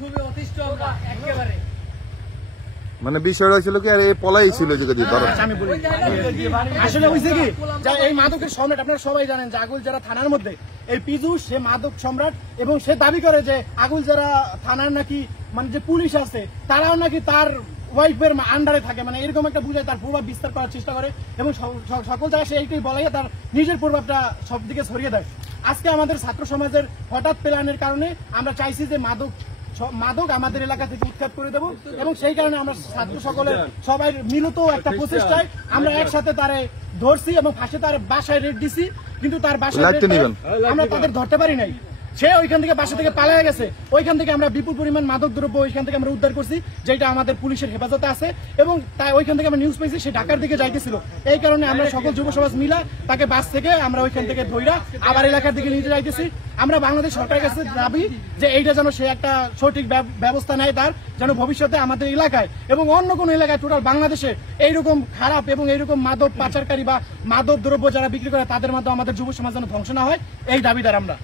খুবই অতিষ্ঠ একেবারে। মানে বিষয়টা ছিল কি, আর এই পলাই ছিল যদি ধরো আমি বলি আসলে হয়েছে কি, এই মাদকের সম্রাট আপনারা সবাই জানেন যে আগুলজারা থানার মধ্যে এই পীযূষ সে মাদক সম্রাট, এবং সে দাবি করে যে আগুলজারা থানার নাকি মানে যে পুলিশ আছে তারাও নাকি তার ওয়াইফের আন্ডারে থাকে, মানে এরকম একটা বুঝায় তার প্রভাব বিস্তার করার চেষ্টা করে এবং সকল জায়গায় সে এইটাই বলাই তার নিজের প্রভাবটা সব দিকে ছড়িয়ে দেয়। আজকে আমাদের ছাত্র সমাজের হঠাৎ প্ল্যানের কারণে আমরা চাইছি যে মাদক আমাদের এলাকা থেকে উৎখাত করে দেব, এবং সেই কারণে আমরা ছাত্র সকলের সবাই মিলিত একটা প্রচেষ্টায় আমরা একসাথে তারে ধরছি এবং ফাঁসে তার বাসায় রেড দিছি, কিন্তু তার বাসায় আমরা তাদের ধরতে পারি নাই। সে ওইখান থেকে বাসা থেকে পালিয়ে গেছে। ওইখান থেকে আমরা বিপুল পরিমাণ মাদক দ্রব্য ওইখান থেকে আমরা উদ্ধার করছি, যেটা আমাদের পুলিশের হেফাজতে আছে, এবং তাই ওইখান থেকে আমরা নিউজ পাইছি সে ঢাকার দিকে যাইতেছিল। এই কারণে আমরা সকল যুব সমাজ মিলা তাকে বাস থেকে আমরা ওইখান থেকে ধইরা আবার এলাকার দিকে নিয়ে যাইতেছি। আমরা বাংলাদেশ সরকারের কাছে দাবি যে এইটা যেন সে একটা সঠিক ব্যবস্থা নেয়, তার যেন ভবিষ্যতে আমাদের এলাকায় এবং অন্য কোনো এলাকায় টোটাল বাংলাদেশে এইরকম খারাপ এবং এইরকম মাদক পাচারকারী বা মাদক দ্রব্য যারা বিক্রি করে তাদের মাধ্যমে আমাদের যুব সমাজ যেন ধ্বংস না হয়, এই দাবিদার আমরা।